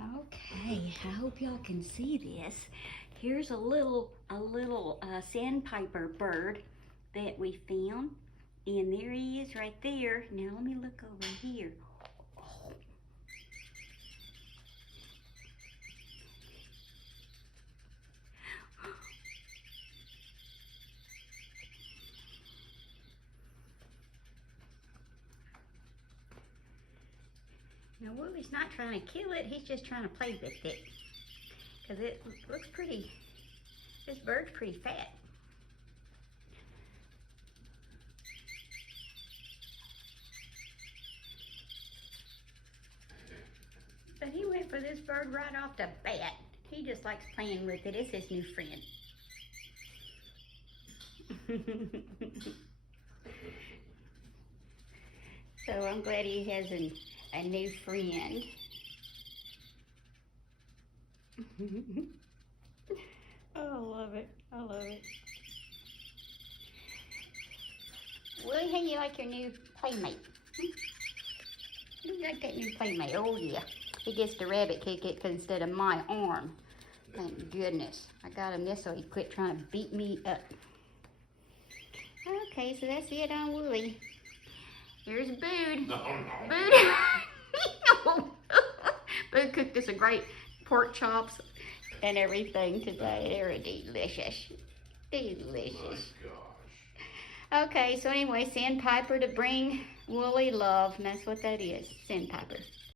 Okay, I hope y'all can see this. Here's a little sandpiper bird that we found. And there he is right there. Now let me look over here. Now Woolley's not trying to kill it, he's just trying to play with it. Because it looks pretty, this bird's pretty fat. But he went for this bird right off the bat. He just likes playing with it. It's his new friend. So I'm glad he has a new friend. Oh, I love it. I love it. Woolley, how do you like your new playmate? You like that new playmate? Oh, yeah. He gets the rabbit kick it instead of my arm. Thank goodness. I got him this so he quit trying to beat me up. Okay, so that's it on Woolley. Here's Bood. No. Bood. Bood cooked us a great pork chops and everything today. They're delicious. Delicious. My gosh. Okay, so anyway, Sandpiper to bring Woolley love, and that's what that is, Sandpiper.